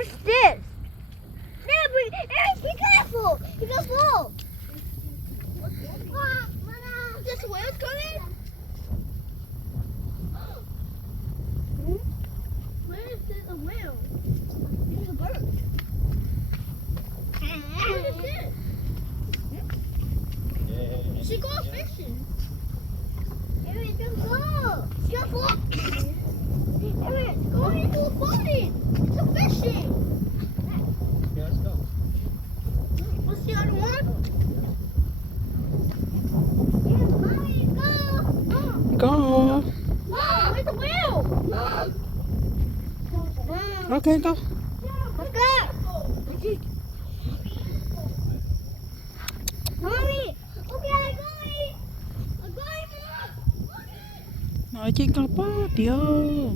what's this? Yeah, but Eric, be careful. You're gonna fall. Just whales coming? Where is this a whale? It's a bird. What is this? She go fishing. Eric, just go. She got fall. Eric, go into the boating. It's a fishing. Okay, let's go. What's the other one? Yeah, mommy, go. Go. Mom, where's the whale? Okay, go. Let's go. Mommy, okay, I'm going. I'm going, Mom. Nói chuyện có bó, điều.